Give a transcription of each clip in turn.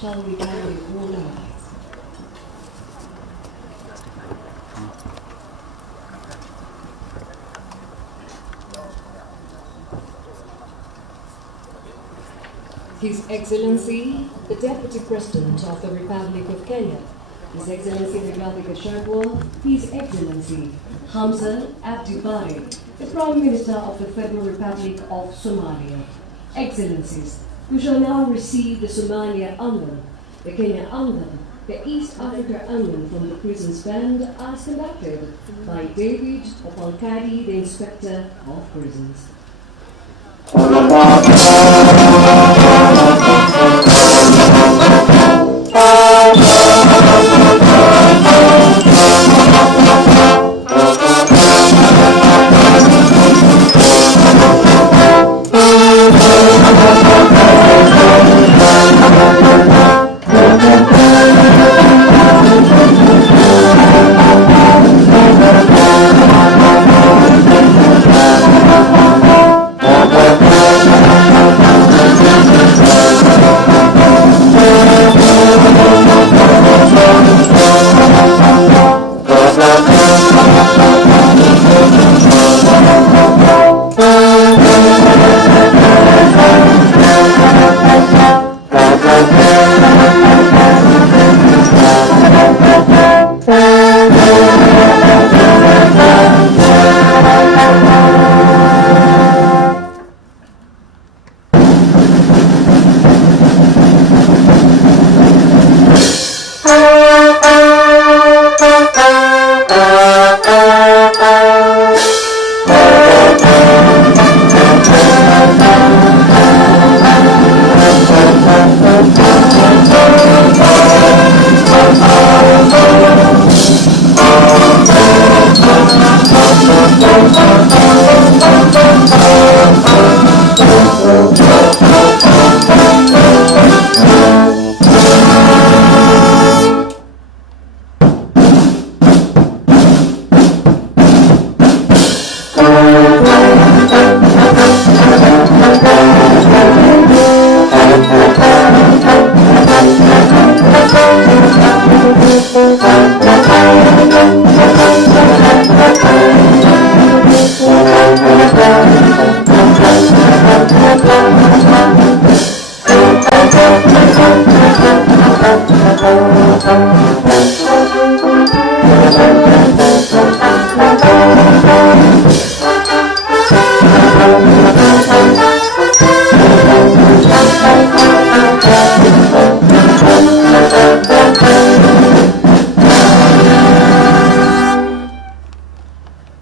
Shall we carry water? His Excellency, the Deputy President of the Republic of Kenya, His Excellency Gachagua, His Excellency Hamza Barre, the Prime Minister of the Federal Republic of Somalia. Excellencies, we shall now receive the Somalia anthem, the Kenya anthem, the East Africa anthem from the prison's band as conducted by David Opalkadi, the Inspector of Prisons.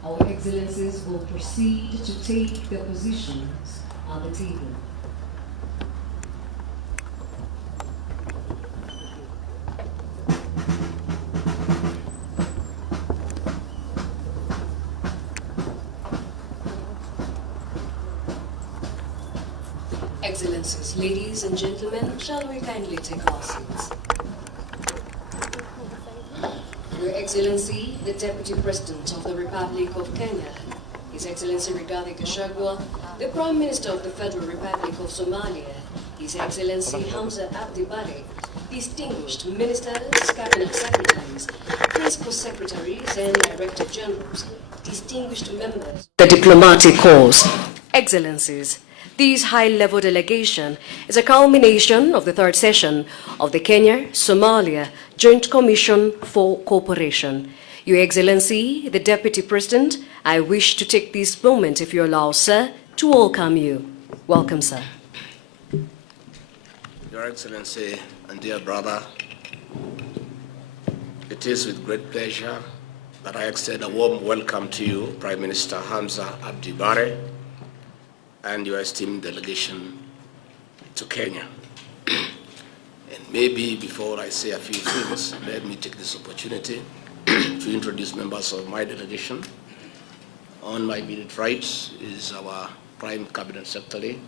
Our Excellencies will proceed to take their positions at the table. Excellencies, ladies and gentlemen, shall we kindly take our seats? Your Excellency, the Deputy President of the Republic of Kenya, His Excellency Gachagua, the Prime Minister of the Federal Republic of Somalia, His Excellency Hamza Barre, distinguished ministers, cabinet secretaries, principal secretaries and director generals, distinguished members, the diplomatic corps, Excellencies, this high-level delegation is a culmination of the third session of the Kenya-Somalia Joint Commission for Cooperation. Your Excellency, the Deputy President, I wish to take this moment, if you allow, sir, to welcome you. Welcome, sir. Your Excellency and dear brother, it is with great pleasure that I extend a warm welcome to you, Prime Minister Hamza Barre, and your esteemed delegation to Kenya. And maybe before I say a few things, let me take this opportunity to introduce members of my delegation. On my immediate right is our Prime Cabinet Secretary.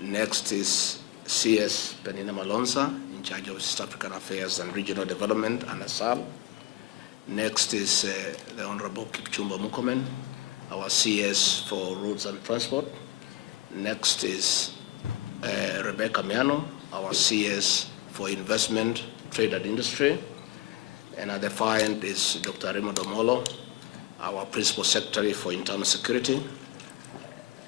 Next is CS Penina Malonza, in charge of East African Affairs and Regional Development, and ASAL. Next is the Honorable Kipchumba Mukomen, our CS for Roads and Transport. Next is Rebecca Miano, our CS for Investment, Trade and Industry. And at the far end is Dr. Raymond Omolo, our Principal Secretary for Internal Security.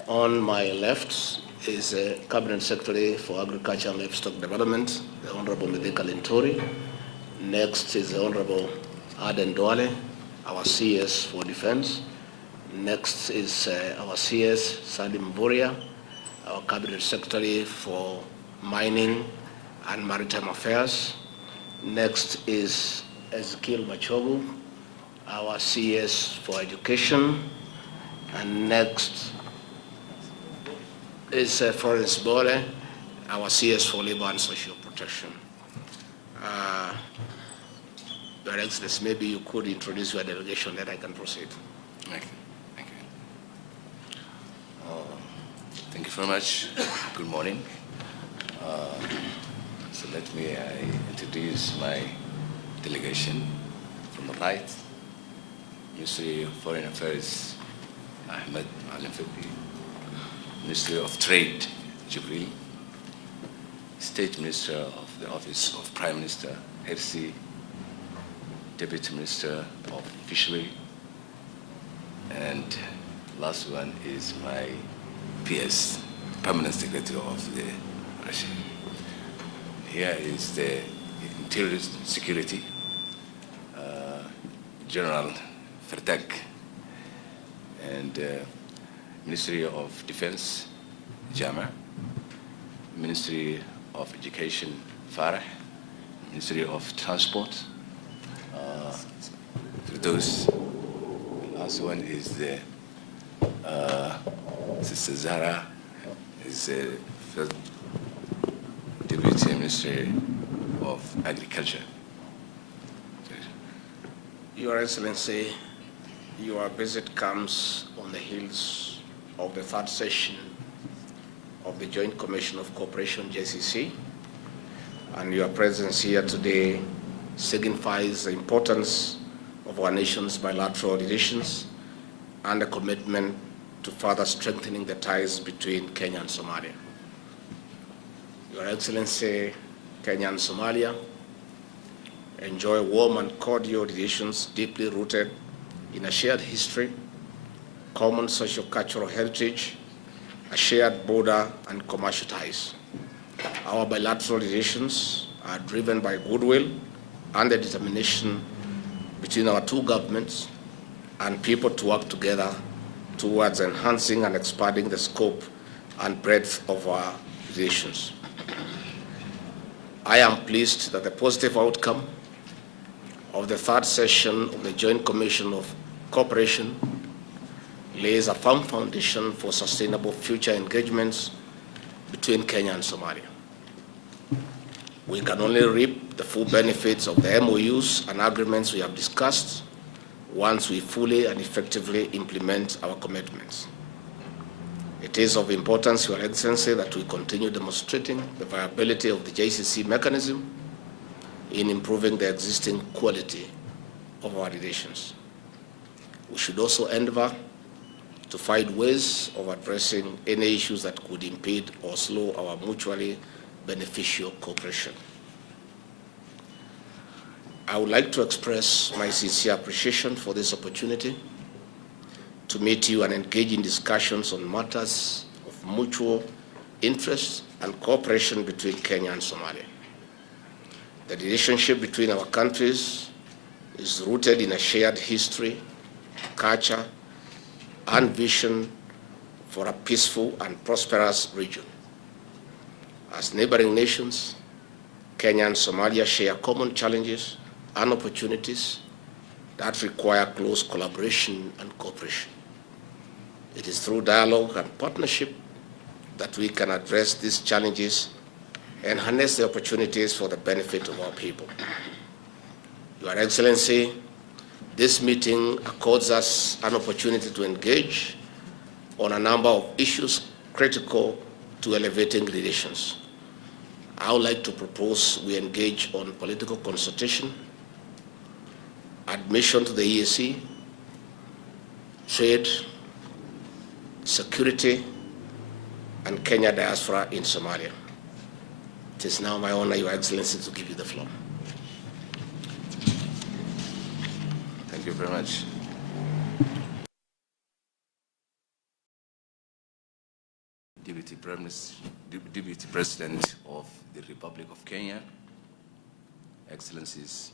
On my left is Cabinet Secretary for Agriculture and Livestock Development, the Honorable Medeka Lintori. Next is the Honorable Aden Duale, our CS for Defense. Next is our CS, Salim Boria, our Cabinet Secretary for Mining and Maritime Affairs. Next is Ezekiel Machogu, our CS for Education. And next is Florence Bole, our CS for Labor and Social Protection. Your Excellency, maybe you could introduce your delegation, then I can proceed. Thank you. Thank you very much. Good morning. So let me introduce my delegation. From the right, Ministry of Foreign Affairs, Ahmed Alim Fekri. Ministry of Trade, Jibril. State Minister of the Office of Prime Minister, Hersi. Deputy Minister of Fishery. And last one is my PS, Permanent Secretary of the Russia. Here is the Interior Security, General Fertak, and Ministry of Defense, Jama, Ministry of Education, Farah, Ministry of Transport, those. The last one is the Sister Zara, is the First Deputy Minister of Agriculture. Your Excellency, your visit comes on the heels of the third session of the Joint Commission of Cooperation, JCC, and your presence here today signifies the importance of our nation's bilateral relations and a commitment to further strengthening the ties between Kenya and Somalia. Your Excellency, Kenya and Somalia enjoy warm and cordial relations deeply rooted in a shared history, common socio-cultural heritage, a shared border, and commercial ties. Our bilateral relations are driven by goodwill and the determination between our two governments and people to work together towards enhancing and expanding the scope and breadth of our relations. I am pleased that the positive outcome of the third session of the Joint Commission of Cooperation lays a firm foundation for sustainable future engagements between Kenya and Somalia. We can only reap the full benefits of the MOUs and agreements we have discussed once we fully and effectively implement our commitments. It is of importance, Your Excellency, that we continue demonstrating the viability of the JCC mechanism in improving the existing quality of our relations. We should also endeavor to find ways of addressing any issues that could impede or slow our mutually beneficial cooperation. I would like to express my sincere appreciation for this opportunity to meet you and engage in discussions on matters of mutual interest and cooperation between Kenya and Somalia. The relationship between our countries is rooted in a shared history, culture, and vision for a peaceful and prosperous region. As neighboring nations, Kenya and Somalia share common challenges and opportunities that require close collaboration and cooperation. It is through dialogue and partnership that we can address these challenges and harness the opportunities for the benefit of our people. Your Excellency, this meeting accords us an opportunity to engage on a number of issues critical to elevating relations. I would like to propose we engage on political consultation, admission to the EAC, trade, security, and Kenya diaspora in Somalia. It is now my honor, Your Excellency, to give you the floor. Thank you very much. Deputy President of the Republic of Kenya, Excellencies,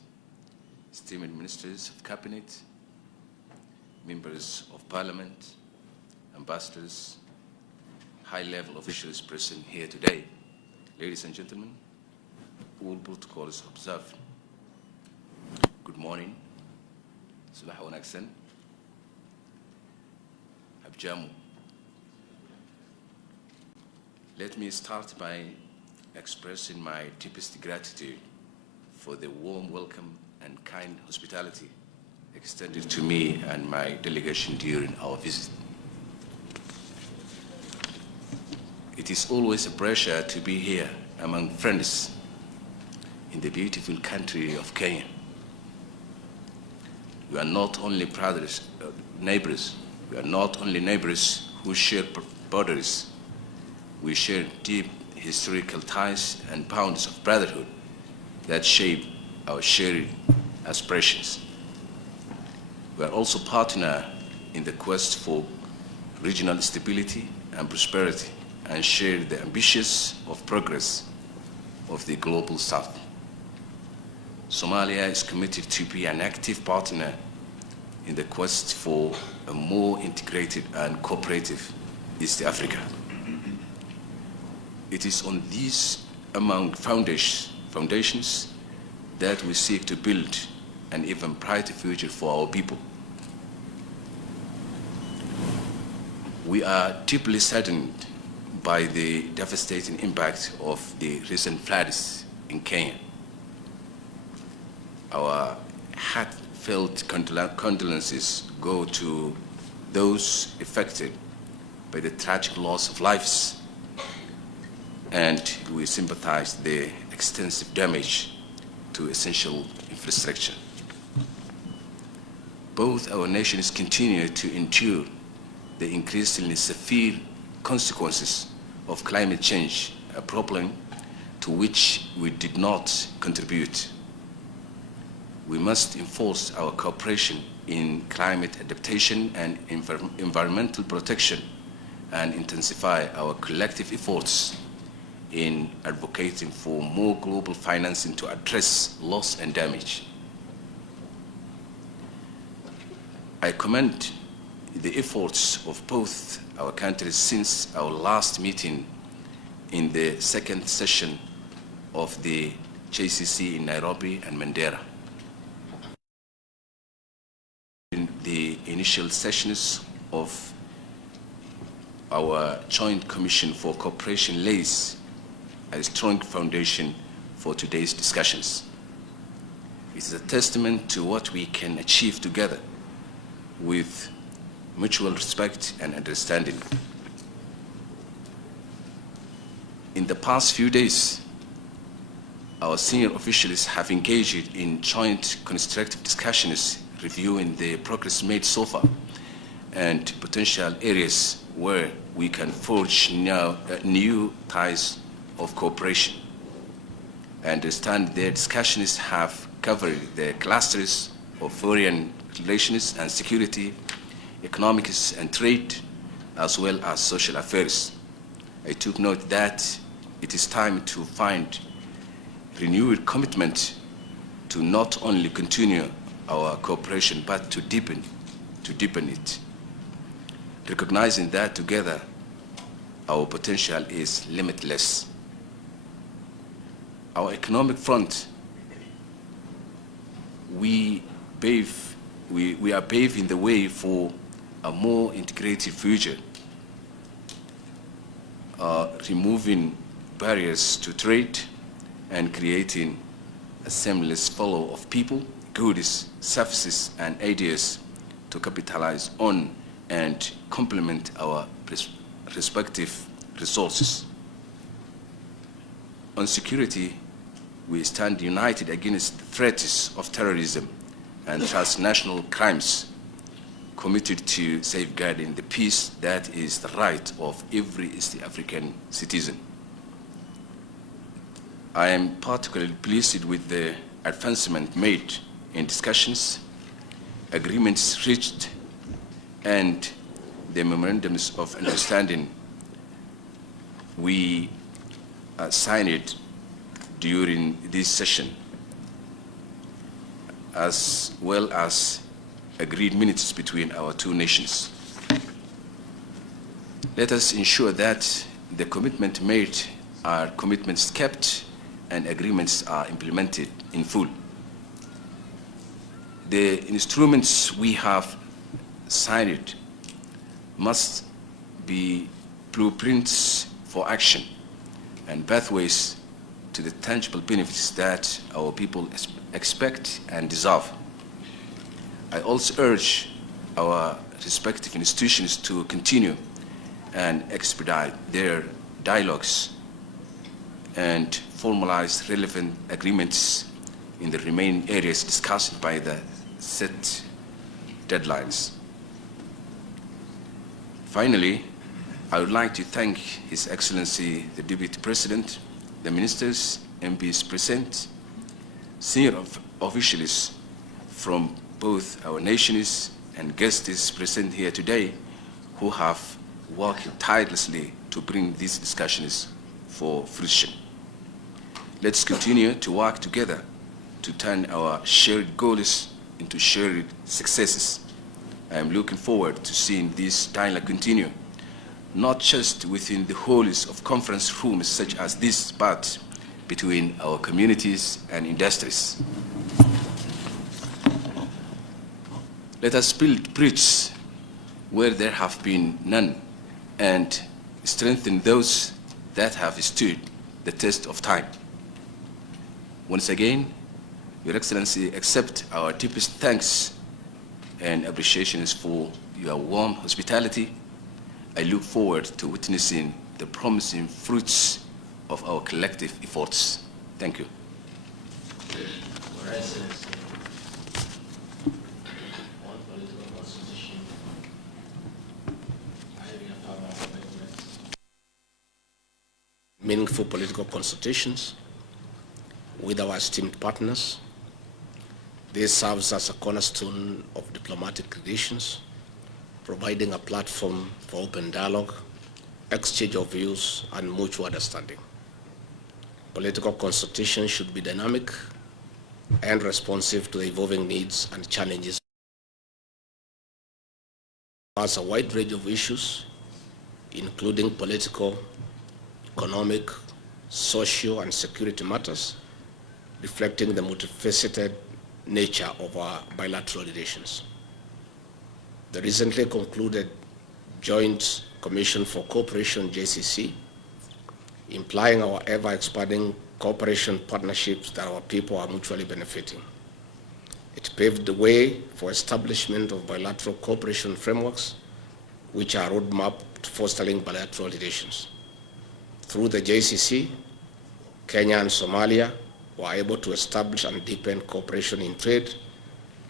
esteemed Ministers of Cabinet, Members of Parliament, Ambassadors, high-level officials present here today, ladies and gentlemen, all protocols observed. Good morning. Subax wanaagsan. Habjamu. Let me start by expressing my deepest gratitude for the warm welcome and kind hospitality extended to me and my delegation during our visit. It is always a pleasure to be here among friends in the beautiful country of Kenya. We are not only neighbors. We are not only neighbors who share borders. We share deep historical ties and bonds of brotherhood that shape our shared aspirations. We are also partners in the quest for regional stability and prosperity and share the ambitions of progress of the global South. Somalia is committed to be an active partner in the quest for a more integrated and cooperative East Africa. It is on these among foundations that we seek to build an even brighter future for our people. We are deeply saddened by the devastating impact of the recent floods in Kenya. Our heartfelt condolences go to those affected by the tragic loss of lives, and we sympathize the extensive damage to essential infrastructure. Both our nations continue to endure the increasingly severe consequences of climate change, a problem to which we did not contribute. We must enforce our cooperation in climate adaptation and environmental protection and intensify our collective efforts in advocating for more global financing to address loss and damage. I commend the efforts of both our countries since our last meeting in the second session of the JCC in Nairobi and Mandera. In the initial sessions of our Joint Commission for Cooperation lays a strong foundation for today's discussions. It is a testament to what we can achieve together with mutual respect and understanding. In the past few days, our senior officials have engaged in joint constructive discussions reviewing the progress made so far and potential areas where we can forge new ties of cooperation. I understand their discussions have covered the clusters of foreign relations and security, economics and trade, as well as social affairs. I took note that it is time to find renewed commitment to not only continue our cooperation, but to deepen it, recognizing that together our potential is limitless. Our economic front, we are paving the way for a more integrated future, removing barriers to trade and creating a seamless flow of people, goods, services, and ideas to capitalize on and complement our respective resources. On security, we stand united against the threats of terrorism and transnational crimes, committed to safeguarding the peace that is the right of every East African citizen. I am particularly pleased with the advancement made in discussions, agreements reached, and the memorandums of understanding we signed during this session, as well as agreed minutes between our two nations. Let us ensure that the commitment made are commitments kept and agreements are implemented in full. The instruments we have signed must be blueprints for action and pathways to the tangible benefits that our people expect and deserve. I also urge our respective institutions to continue and expedite their dialogues and formalize relevant agreements in the remaining areas discussed by the set deadlines. Finally, I would like to thank His Excellency the Deputy President, the ministers, MPs present, senior officials from both our nations and guests present here today who have worked tirelessly to bring these discussions for fruition. Let's continue to work together to turn our shared goals into shared successes. I am looking forward to seeing this dialogue continue, not just within the halls of conference rooms such as this, but between our communities and industries. Let us build bridges where there have been none and strengthen those that have stood the test of time. Once again, Your Excellency, accept our deepest thanks and appreciations for your warm hospitality. I look forward to witnessing the promising fruits of our collective efforts. Thank you. Your Excellency, on political constitution, having a power of amendments. Meaningful political consultations with our esteemed partners. This serves as a cornerstone of diplomatic relations, providing a platform for open dialogue, exchange of views, and mutual understanding. Political consultation should be dynamic and responsive to the evolving needs and challenges. As a wide range of issues, including political, economic, social, and security matters, reflecting the multifaceted nature of our bilateral relations. The recently concluded Joint Commission for Cooperation, JCC, implying our ever-expanding cooperation partnerships that our people are mutually benefiting. It paved the way for establishment of bilateral cooperation frameworks, which are a roadmap to fostering bilateral relations. Through the JCC, Kenya and Somalia were able to establish and deepen cooperation in trade,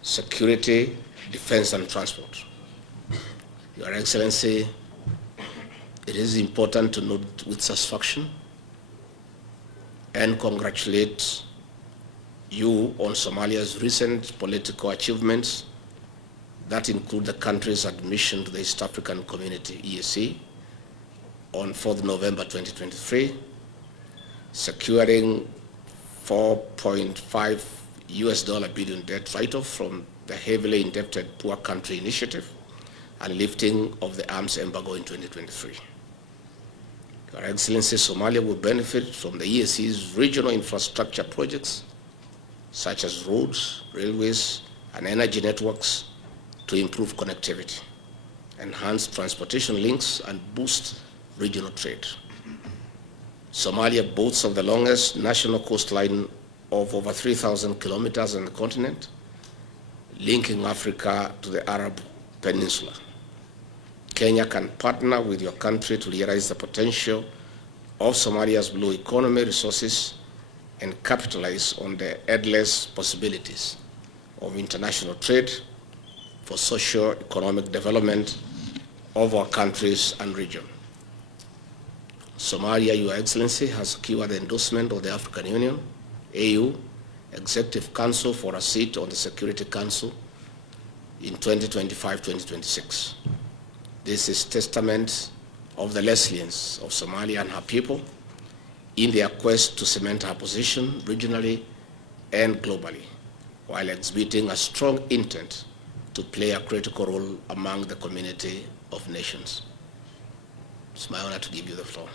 security, defense, and transport. Your Excellency, it is important to note with satisfaction and congratulate you on Somalia's recent political achievements that include the country's admission to the East African Community, EAC, on 4th November 2023, securing $4.5 billion debt write-off from the heavily indebted Poor Country Initiative and lifting of the arms embargo in 2023. Your Excellency, Somalia will benefit from the EAC's regional infrastructure projects such as roads, railways, and energy networks to improve connectivity, enhance transportation links, and boost regional trade. Somalia boasts of the longest national coastline of over 3,000 kilometers on the continent, linking Africa to the Arab Peninsula. Kenya can partner with your country to realize the potential of Somalia's blue economy resources and capitalize on the endless possibilities of international trade, for socio-economic development of our countries and region. Somalia, Your Excellency, has secured the endorsement of the African Union, AU, Executive Council for a seat on the Security Council in 2025-2026. This is testament of the resilience of Somalia and her people in their quest to cement her position regionally and globally, while exhibiting a strong intent to play a critical role among the community of nations. It's my honor to give you the floor.